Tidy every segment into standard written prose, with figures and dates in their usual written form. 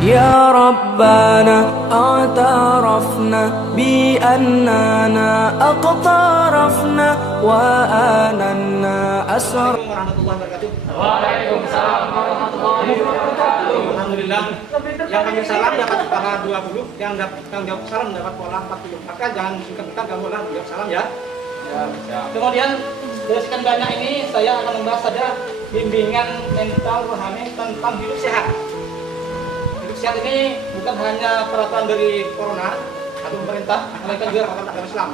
يا ربنا اعترفنا بأننا اقترفنا وآننا أسر. Warahmatullahi wabarakatuh. Waalaikumsalam warahmatullahi wabarakatuh. Alhamdulillah. Yang kami salam dapat pahala 20, yang jawab salam dapat pahala 40. Maka jangan singkat-singkat, kamu lah jawab salam ya. Kemudian dari sekian banyak ini saya akan membahas saja bimbingan mental rohani tentang hidup sehat. Hidup sehat ini bukan hanya peraturan dari corona atau pemerintah, melainkan juga peraturan agama Islam.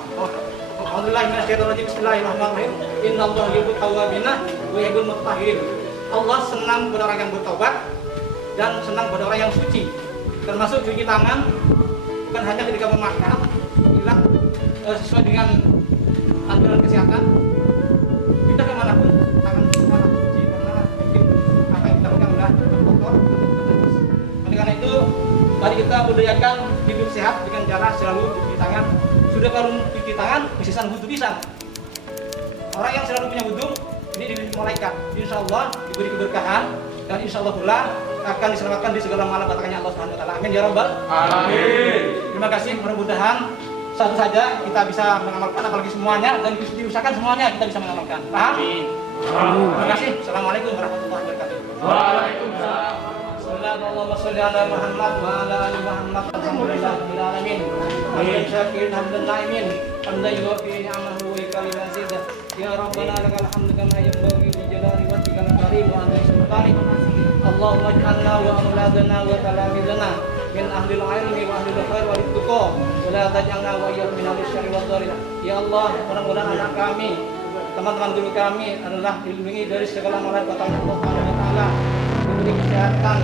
Alhamdulillah, bismillahirrahmanirrahim. Innallaha yuhibbut tawwabina wa yuhibbul mutatahhirin. Allah senang pada orang yang bertaubat dan senang pada orang yang suci. Termasuk cuci tangan bukan hanya ketika memakan, bila sesuai dengan anjuran kesehatan. Kita kemanapun tangan kita harus cuci karena mungkin apa yang kita lakukan adalah kotor atau najis. Oleh karena itu, mari kita budayakan hidup sehat dengan cara selalu cuci tangan. Sudah baru cuci tangan, misisan wudhu bisa. Orang yang selalu punya wudhu ini diberi malaikat, insya Allah diberi keberkahan dan insya Allah pula akan diselamatkan di segala malapetakannya Allah Subhanahu Wa Taala. Amin ya Rabbal Alamin. Terima kasih. Mudah-mudahan satu saja kita bisa mengamalkan, apalagi semuanya, dan diusahakan semuanya kita bisa mengamalkan. Paham? Terima kasih. Assalamualaikum warahmatullahi wabarakatuh. Waalaikumsalam. Allahumma sholli ala Muhammad wa ala ali Muhammad. Alhamdulillahil alamin. Hamdan syakirin hamdan naimin. Hamdan yuwafi ni'amahu wa yukafi mazidah. Ya Rabbana lakal hamdu kama yanbaghi li jalali wajhikal karim wa azimi sultanik. Allahumma ij'alna wa auladana wa talamidana min ahlil ilmi wa ahlil khair wa ridduqa wa la taj'alna wa iyyahum min ahli syarri wa dharir. Ya Allah, mudah-mudahan anak kami, teman-teman guru kami adalah dilindungi dari segala malapetaka Allah Subhanahu wa taala. Diberi kesehatan.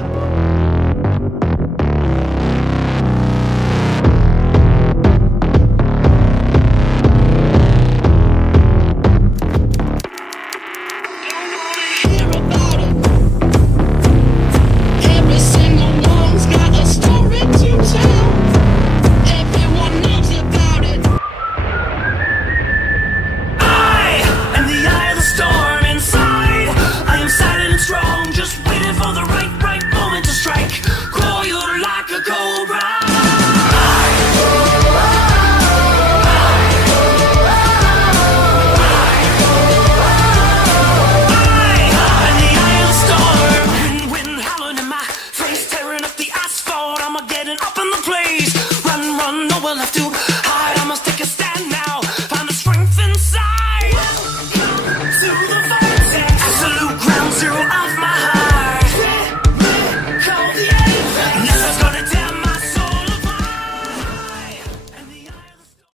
Up in the place, run, no, we'll have to